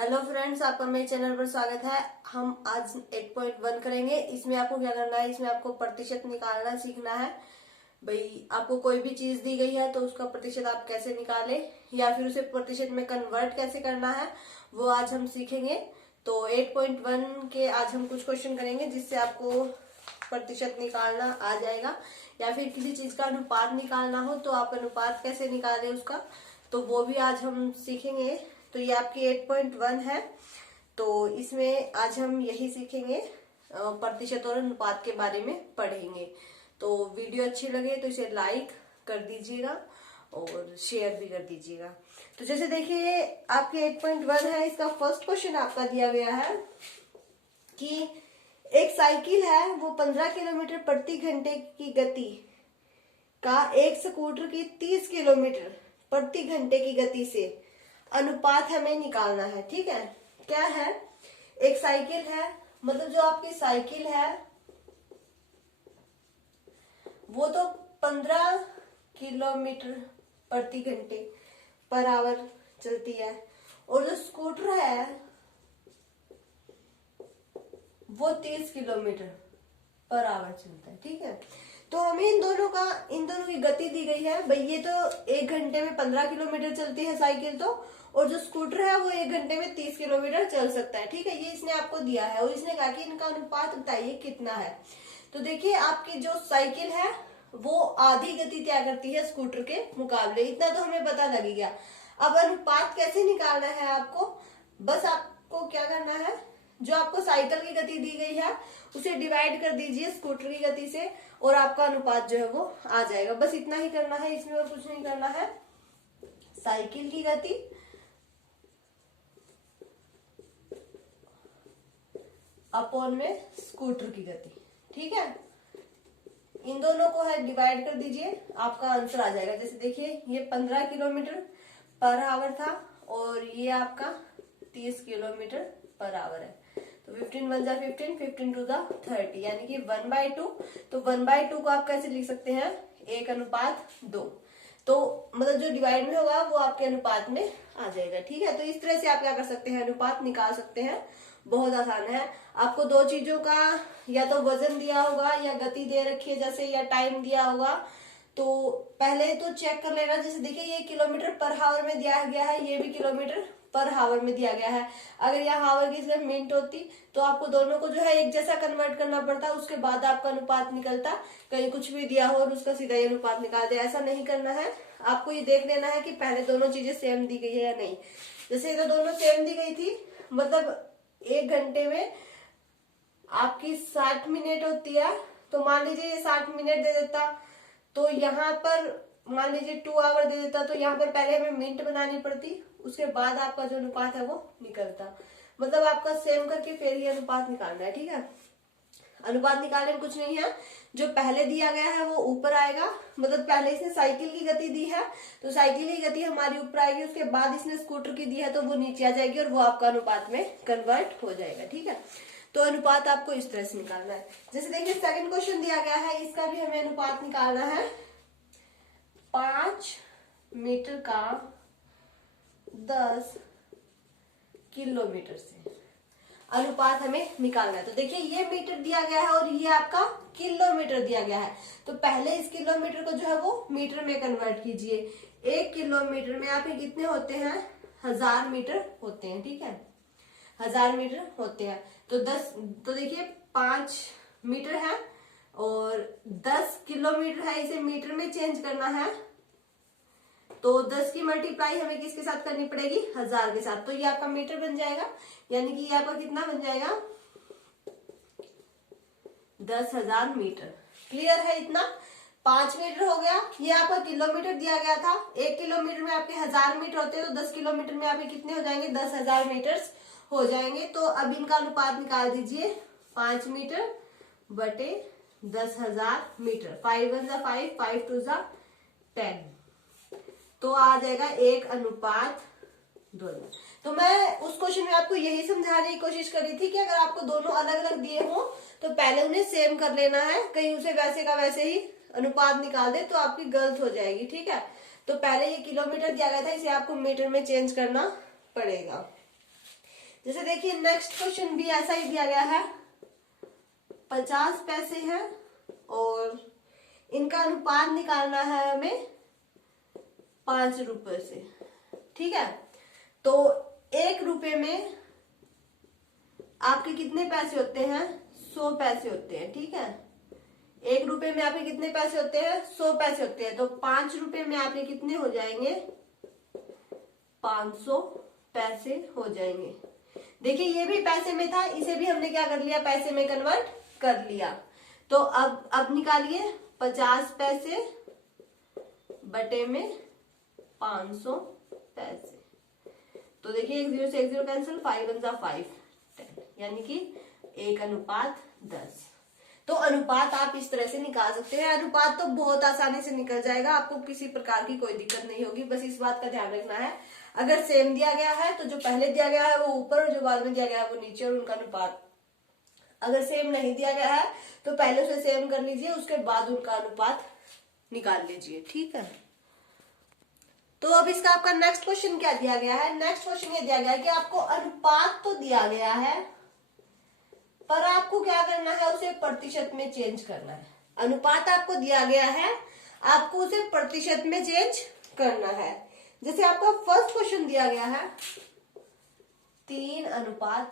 Hello friends, आपका मेरे channel पर स्वागत है। हम आज 8.1 करेंगे। इसमें आपको क्या करना है, इसमें आपको प्रतिशत निकालना सीखना है। भाई आपको कोई भी चीज दी गई है तो उसका प्रतिशत आप कैसे निकाले या फिर उसे प्रतिशत में कन्वर्ट कैसे करना है, वो आज हम सीखेंगे। तो 8.1 के आज हम कुछ क्वेश्चन करेंगे जिससे आपको प्रतिशत निकालना आ जाएगा, या फिर किसी चीज का अनुपात निकालना हो तो आप अनुपात कैसे निकाले उसका, तो वो भी आज हम सीखेंगे। तो ये आपकी 8.1 है। तो इसमें आज हम यही सीखेंगे, प्रतिशत और अनुपात के बारे में पढ़ेंगे। तो वीडियो अच्छी लगे तो इसे लाइक कर दीजिएगा और शेयर भी कर दीजिएगा। तो जैसे देखिए आपके 8.1 है, इसका फर्स्ट क्वेश्चन आपका दिया गया है कि एक साइकिल है, वो 15 किलोमीटर प्रति घंटे की गति का एक स्कूटर की 30 किलोमीटर प्रति घंटे की गति से अनुपात हमें निकालना है। ठीक है, क्या है, एक साइकिल है, मतलब जो आपकी साइकिल है वो तो 15 किलोमीटर प्रति घंटे पर आवर चलती है, और जो स्कूटर है वो 30 किलोमीटर पर आवर चलता है। ठीक है, तो हमें इन दोनों की गति दी गई है। भाई ये तो एक घंटे में 15 किलोमीटर चलती है साइकिल तो, और जो स्कूटर है वो एक घंटे में 30 किलोमीटर चल सकता है। ठीक है, ये इसने आपको दिया है और इसने कहा कि इनका अनुपात बताइए कितना है। तो देखिए आपकी जो साइकिल है वो आधी गति तय करती है स्कूटर के मुकाबले, इतना तो हमें पता लग गया। अब अनुपात कैसे निकालना है आपको, बस आपको क्या करना है, जो आपको साइकिल की गति दी गई है उसे डिवाइड कर दीजिए स्कूटर की गति से और आपका अनुपात जो है वो आ जाएगा। बस इतना ही करना है, इसमें और कुछ नहीं करना है। साइकिल की गति अपॉन में स्कूटर की गति। ठीक है, इन दोनों को है डिवाइड कर दीजिए, आपका आंसर आ जाएगा। जैसे देखिए ये 15 किलोमीटर पर आवर था और ये आपका 30 किलोमीटर पर आवर है। तो 15 1 जा 15, 15 2 जा 30, यानी कि 1/2। तो 1/2 को आप कैसे लिख सकते हैं, 1:2। तो मतलब जो डिवाइड में होगा वो आपके अनुपात में आ जाएगा। ठीक है, तो इस तरह से आप क्या कर सकते हैं, अनुपात निकाल सकते हैं। बहुत आसान है। आपको दो चीजों का या तो वजन दिया होगा या गति दे रखी है जैसे, या टाइम दिया होगा, तो पहले तो चेक कर लेना। जैसे देखिए ये किलोमीटर पर हावर में दिया गया है, ये भी किलोमीटर पर हावर में दिया गया है। अगर यहाँ हावर की जगह मिनट होती तो आपको दोनों को जो है एक जैसा कन्वर्ट करना पड़ता, उसके बाद आपका अनुपात निकलता। कहीं कुछ भी दिया हो और उसका सीधा ही अनुपात निकाल दे, ऐसा नहीं करना है। आपको ये देख लेना है कि पहले दोनों चीजें सेम दी गई है या नहीं। जैसे तो दोनों सेम दी गई थी, मतलब एक घंटे में आपकी 60 मिनट होती है, तो मान लीजिए ये 60 मिनट दे देता, तो यहाँ पर मान लीजिए 2 आवर दे देता, तो यहाँ पर पहले हमें मिनट बनानी पड़ती, उसके बाद आपका जो अनुपात है वो निकलता। मतलब आपका सेम करके फिर ये अनुपात निकालना है। ठीक है, अनुपात निकालने में कुछ नहीं है, जो पहले दिया गया है वो ऊपर आएगा। मतलब पहले इसने साइकिल की गति दी है तो साइकिल की गति हमारी ऊपर आएगी, उसके बाद इसने स्कूटर की दी है तो वो नीचे आ जाएगी और वो आपका अनुपात में कन्वर्ट हो जाएगा। ठीक है, तो अनुपात आपको इस तरह से निकालना है। जैसे देखिए सेकंड क्वेश्चन दिया गया है, इसका भी हमें अनुपात निकालना है। 5 मीटर का 10 किलोमीटर से अनुपात हमें निकालना है। तो देखिए ये मीटर दिया गया है और ये आपका किलोमीटर दिया गया है, तो पहले इस किलोमीटर को जो है वो मीटर में कन्वर्ट कीजिए। 1 किलोमीटर में आपके कितने होते हैं, 1000 मीटर होते हैं। ठीक है, 1000 मीटर होते हैं। तो 10, तो देखिए 5 मीटर है और 10 किलोमीटर है, इसे मीटर में चेंज करना है, तो 10 की मल्टीप्लाई हमें किसके साथ करनी पड़ेगी, 1000 के साथ। तो ये आपका मीटर बन जाएगा, यानी कि ये आपका कितना बन जाएगा, 10,000 मीटर। क्लियर है इतना, 5 मीटर हो गया। ये आपका किलोमीटर दिया गया था, 1 किलोमीटर में आपके 1000 मीटर होते हैं, तो 10 किलोमीटर में आपके कितने हो जाएंगे, 10,000 मीटर हो जाएंगे। तो अब इनका अनुपात निकाल दीजिए, 5 मीटर बटे 10,000 मीटर। 5 1 जा 5, 5 2 जा 10, तो आ जाएगा 1:2। तो मैं उस क्वेश्चन में आपको यही समझाने की कोशिश करी थी कि अगर आपको दोनों अलग अलग दिए हो तो पहले उन्हें सेम कर लेना है, कहीं उसे वैसे का वैसे ही अनुपात निकाल दे तो आपकी गलत हो जाएगी। ठीक है, तो पहले ये किलोमीटर दिया गया था, इसे आपको मीटर में चेंज करना पड़ेगा। जैसे देखिए नेक्स्ट क्वेश्चन भी ऐसा ही दिया गया है, 50 पैसे है और इनका अनुपात निकालना है हमें 5 रुपए से। ठीक है, तो 1 रुपए में आपके कितने पैसे होते हैं? 100 पैसे होते हैं। ठीक है, 1 रुपए में आपके कितने पैसे होते हैं? 100 पैसे होते हैं। तो 5 रुपए में आपके कितने हो जाएंगे? 500 पैसे हो जाएंगे। देखिए ये भी पैसे में था, इसे भी हमने क्या कर लिया? पैसे में कन्वर्ट कर लिया। तो अब निकालिए 50 पैसे बटे में 500 पैसे। तो देखिए 1 0 से 1 0 कैंसिल, 5 1 जा 5 10, यानी कि 1:10। तो अनुपात आप इस तरह से निकाल सकते हैं। अनुपात तो बहुत आसानी से निकल जाएगा, आपको किसी प्रकार की कोई दिक्कत नहीं होगी। बस इस बात का ध्यान रखना है, अगर सेम दिया गया है तो जो पहले दिया गया है वो ऊपर और जो बाद में दिया गया है वो नीचे, और उनका अनुपात अगर सेम नहीं दिया गया है तो पहले उसे सेम कर लीजिए, उसके बाद उनका अनुपात निकाल लीजिए। ठीक है, तो अब इसका आपका नेक्स्ट क्वेश्चन क्या दिया गया है? नेक्स्ट क्वेश्चन ये दिया गया है कि आपको अनुपात तो दिया गया है, पर आपको क्या करना है? उसे प्रतिशत में चेंज करना है। अनुपात आपको दिया गया है, आपको उसे प्रतिशत में चेंज करना है। जैसे आपका फर्स्ट क्वेश्चन दिया गया है 3:4,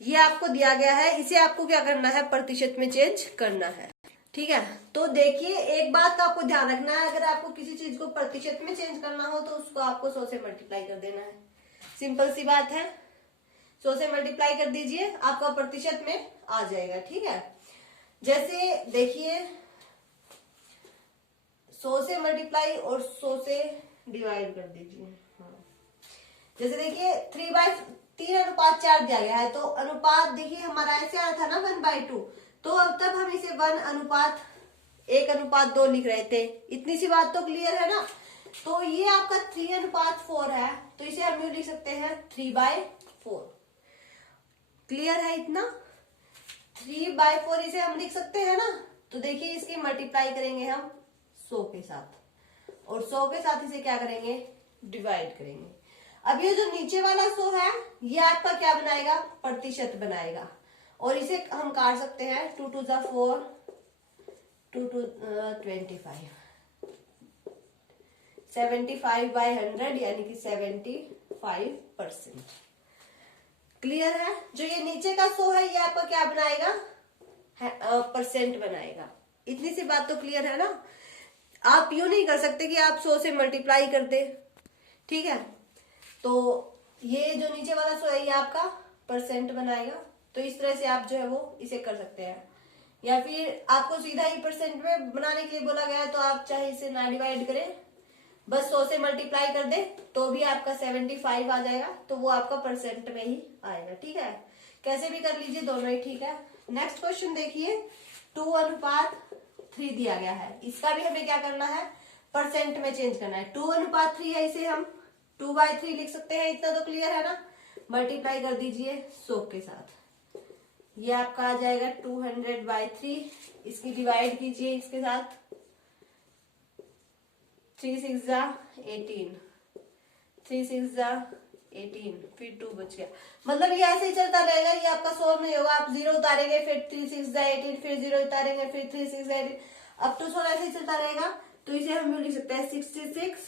ये आपको दिया गया है, इसे आपको क्या करना है? प्रतिशत में चेंज करना है। ठीक है, तो देखिए एक बात का आपको ध्यान रखना है, अगर आपको किसी चीज को प्रतिशत में चेंज करना हो तो उसको आपको 100 से मल्टीप्लाई कर देना है। सिंपल सी बात है, 100 से मल्टीप्लाई कर दीजिए, आपका प्रतिशत में आ जाएगा। ठीक है, जैसे देखिए 100 से मल्टीप्लाई और 100 से डिवाइड कर दीजिए। हाँ, जैसे देखिए 3:4 दिया गया है, तो अनुपात देखिए हमारा ऐसे आया था ना 1/2, तो अब तक हम इसे 1:2 लिख रहे थे। इतनी सी बात तो क्लियर है ना। तो ये आपका 3:4 है, तो इसे हम यूं लिख सकते हैं 3/4। क्लियर है इतना? 3/4 इसे हम लिख सकते हैं ना। तो देखिए इसकी मल्टीप्लाई करेंगे हम 100 के साथ, और 100 के साथ इसे क्या करेंगे? डिवाइड करेंगे। अब ये जो नीचे वाला 100 है ये आपका क्या बनाएगा? प्रतिशत बनाएगा, और इसे हम काट सकते हैं 2 2 जा 4, 2 2 25, 75/100 यानी कि 75%। क्लियर है? जो ये नीचे का 100 है ये आपका क्या बनाएगा? परसेंट बनाएगा। इतनी सी बात तो क्लियर है ना। आप यूं नहीं कर सकते कि आप 100 से मल्टीप्लाई कर दे। ठीक है, तो ये जो नीचे वाला 100 है ये आपका परसेंट बनाएगा। तो इस तरह से आप जो है वो इसे कर सकते हैं, या फिर आपको सीधा ही परसेंट में बनाने के लिए बोला गया है तो आप चाहे इसे ना डिवाइड करें, बस 100 से मल्टीप्लाई कर दे तो भी आपका 75 आ जाएगा, तो वो आपका परसेंट में ही आएगा। ठीक है, कैसे भी कर लीजिए, दोनों ही ठीक है। नेक्स्ट क्वेश्चन देखिए 2:3 दिया गया है, इसका भी हमें क्या करना है? परसेंट में चेंज करना है। 2:3 है, इसे हम 2/3 लिख सकते हैं, इतना तो क्लियर है ना। मल्टीप्लाई कर दीजिए 100 के साथ, ये आपका आ जाएगा 200/3। इसकी डिवाइड कीजिए इसके साथ, 3 6 जा 18, 3 6 जा 18, फिर 2 बच गया। मतलब ये ऐसे ही चलता रहेगा, ये आपका 100 नहीं होगा। आप 0 उतारेंगे, फिर 3 6 जा 18, फिर 0 उतारेंगे, फिर 3 6 जा 18, अब तो 100 ऐसे ही चलता रहेगा। तो इसे हम लिख सकते हैं 66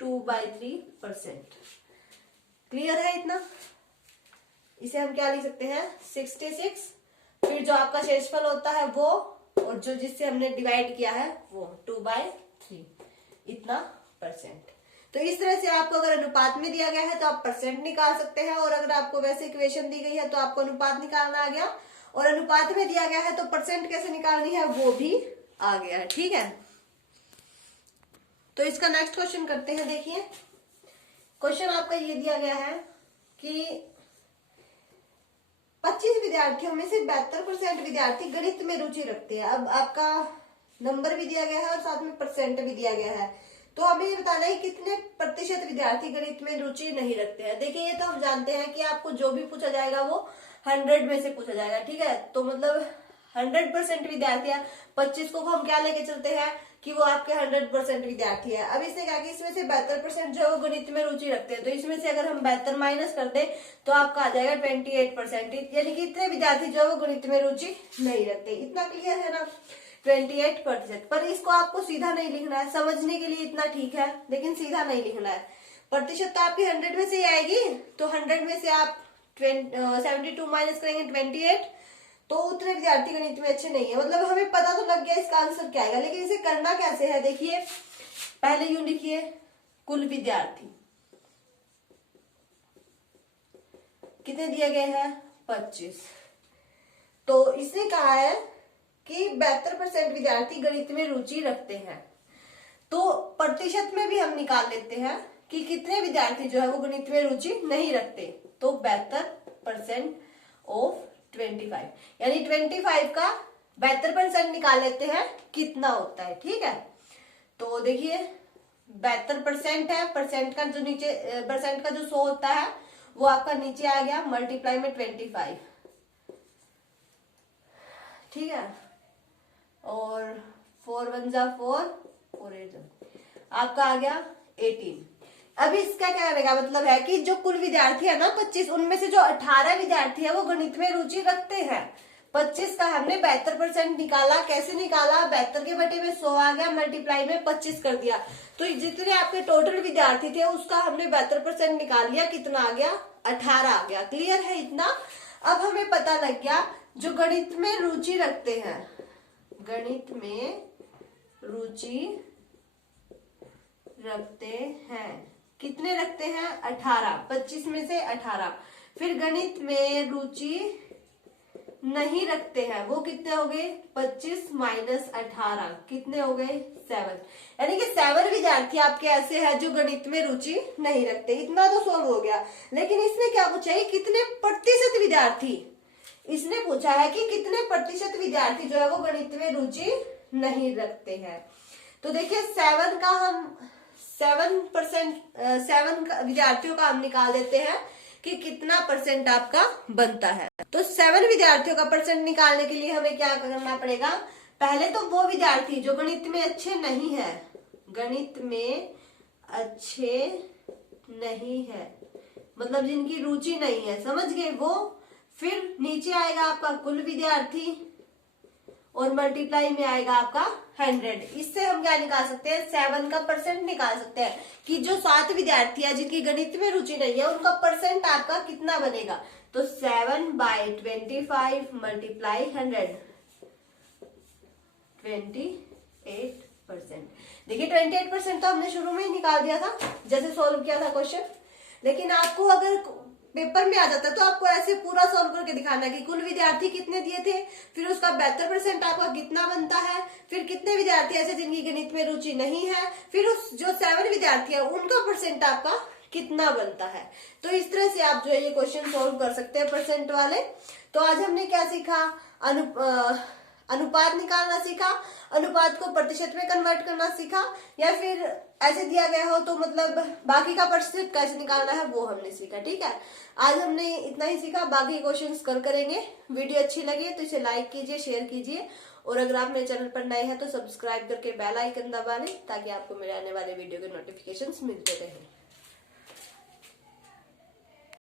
2/3%। क्लियर है इतना? इसे हम क्या लिख सकते हैं? 66, फिर जो आपका शेषफल होता है वो, और जो जिससे हमने डिवाइड किया है वो 2/3, इतना परसेंट। तो इस तरह से आपको अगर अनुपात में दिया गया है तो आप परसेंट निकाल सकते हैं, और अगर आपको वैसे इक्वेशन दी गई है तो आपको अनुपात निकालना आ गया, और अनुपात में दिया गया है तो परसेंट कैसे निकालनी है वो भी आ गया है। ठीक है, तो इसका नेक्स्ट क्वेश्चन करते हैं। देखिए क्वेश्चन आपका ये दिया गया है कि 25 विद्यार्थियों में से 72% विद्यार्थी गणित में रुचि रखते हैं। अब आपका नंबर भी दिया गया है और साथ में परसेंट भी दिया गया है, तो हमें ये बताना है कितने प्रतिशत विद्यार्थी गणित में रुचि नहीं रखते हैं। देखिए ये तो हम जानते हैं कि आपको जो भी पूछा जाएगा वो 100 में से पूछा जाएगा। ठीक है, तो मतलब 100% विद्यार्थी, 25 को हम क्या लेके चलते हैं? कि वो आपके 100% विद्यार्थी है। अब इसने कहा कि इसमें से 72% जो है वो गणित में रुचि रखते हैं, तो इसमें से अगर हम 72 माइनस कर दें तो आपका आ जाएगा 28%, यानी कि इतने विद्यार्थी जो है वो गणित में रुचि नहीं रखते। इतना क्लियर है ना, 28%। पर इसको आपको सीधा नहीं लिखना है, समझने के लिए इतना ठीक है, लेकिन सीधा नहीं लिखना है। प्रतिशत तो आपकी 100 में से ही आएगी, तो 100 में से आप 72 माइनस करेंगे 28, तो उतने विद्यार्थी गणित में अच्छे नहीं है। मतलब हमें पता तो लग गया इसका आंसर क्या आएगा, लेकिन इसे करना कैसे है देखिए। पहले यूं लिखिए, कुल विद्यार्थी कितने दिए गए हैं, 25। तो इसने कहा है कि 72% विद्यार्थी गणित में रुचि रखते हैं, तो प्रतिशत में भी हम निकाल लेते हैं कि कितने विद्यार्थी जो है वो गणित में रुचि नहीं रखते। तो 72% ऑफ 25, यानी 25 का 72% निकाल लेते हैं, कितना होता है। ठीक है, तो देखिए 72% है, परसेंट का जो नीचे, परसेंट का जो 100 होता है वो आपका नीचे आ गया, मल्टीप्लाई में 25। ठीक है, और 4 1 जा 4, 4 8 आपका आ गया 18। अब इसका क्या करेगा, मतलब है कि जो कुल विद्यार्थी है ना 25, उनमें से जो 18 विद्यार्थी है वो गणित में रुचि रखते हैं। 25 का हमने 72% निकाला, कैसे निकाला, 72 के बटे में 100 आ गया, मल्टीप्लाई में 25 कर दिया, तो जितने आपके टोटल विद्यार्थी थे उसका हमने 72% निकाल लिया, कितना आ गया, 18 आ गया। क्लियर है इतना। अब हमें पता लग गया जो गणित में रुचि रखते हैं, गणित में रुचि रखते हैं, कितने रखते हैं, 18, 25 में से 18। फिर गणित में रुचि नहीं रखते हैं, वो कितने हो गए, 25 माइनस 18, कितने हो गए, 7। यानी कि 7 विद्यार्थी आपके ऐसे हैं जो गणित में रुचि नहीं रखते। इतना तो सॉल्व हो गया, लेकिन इसने क्या पूछा है, कितने प्रतिशत विद्यार्थी, इसने पूछा है कि कितने प्रतिशत विद्यार्थी जो है वो गणित में रुचि नहीं रखते हैं। तो देखिए 7 विद्यार्थियों का हम निकाल देते हैं कि कितना परसेंट आपका बनता है। तो 7 विद्यार्थियों का परसेंट निकालने के लिए हमें क्या करना पड़ेगा, पहले तो वो विद्यार्थी जो गणित में अच्छे नहीं है, गणित में अच्छे नहीं है मतलब जिनकी रुचि नहीं है, समझ गए वो। फिर नीचे आएगा आपका कुल विद्यार्थी और मल्टीप्लाई में आएगा आपका 100। इससे हम क्या निकाल सकते हैं, 7 का परसेंट निकाल सकते हैं कि जो 7 विद्यार्थी है जिनकी गणित में रुचि नहीं है उनका परसेंट आपका कितना बनेगा। तो 7/25 मल्टीप्लाई 100, 28%। देखिए 28% तो हमने शुरू में ही निकाल दिया था जैसे सॉल्व किया था क्वेश्चन, लेकिन आपको अगर पेपर में आ जाता है तो आपको ऐसे पूरा सॉल्व करके दिखाना है कि कुल विद्यार्थी कितने दिए थे, फिर उसका 72% आपका कितना बनता है, फिर कितने विद्यार्थी ऐसे जिनकी गणित में रुचि नहीं है, फिर उस जो 7 विद्यार्थी है उनका परसेंट आपका कितना बनता है। तो इस तरह से आप जो है ये क्वेश्चन सॉल्व कर सकते हैं परसेंट वाले। तो आज हमने क्या सीखा, अनुपात निकालना सीखा, अनुपात को प्रतिशत में कन्वर्ट करना सीखा, या फिर ऐसे दिया गया हो तो मतलब बाकी का प्रतिशत कैसे निकालना है वो हमने सीखा। ठीक है, आज हमने इतना ही सीखा, बाकी क्वेश्चंस कल करेंगे। वीडियो अच्छी लगी तो इसे लाइक कीजिए, शेयर कीजिए, और अगर आप मेरे चैनल पर नए हैं तो सब्सक्राइब करके बेल आइकन दबा लें ताकि आपको मेरे आने वाले वीडियो के नोटिफिकेशंस मिलते रहें।